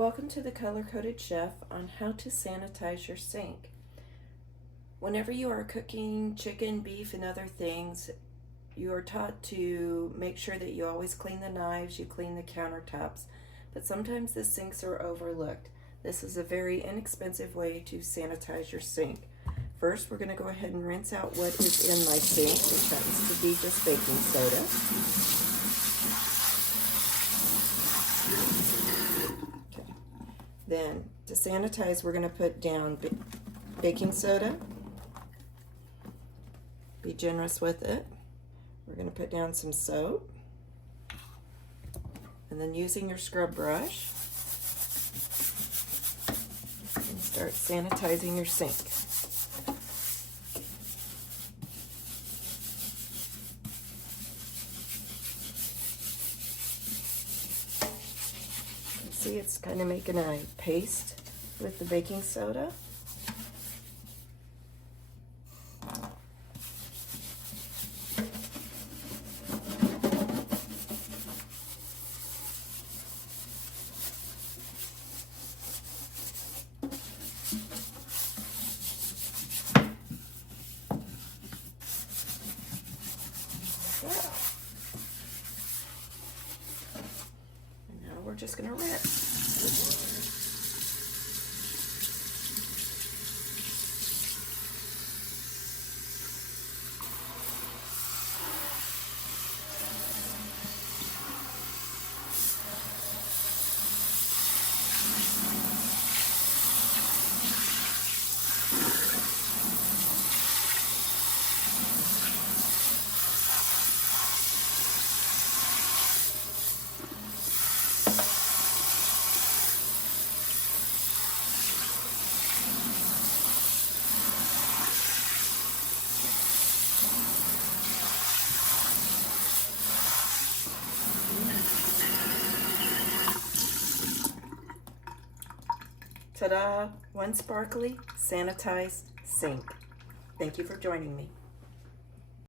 Welcome to the Color Coded Chef on how to sanitize your sink. Whenever you are cooking chicken, beef, and other things, you are taught to make sure that you always clean the knives, you clean the countertops, but sometimes the sinks are overlooked. This is a very inexpensive way to sanitize your sink. First, we're going to go ahead and rinse out what is in my sink, which happens to be just baking soda. Okay. Then, to sanitize, we're going to put down baking soda. Be generous with it. We're going to put down some soap. And then using your scrub brush, and start sanitizing your sink. See, it's kind of making a paste with the baking soda. And now we're just going to rinse. Ta-da! One sparkly, sanitized sink. Thank you for joining me.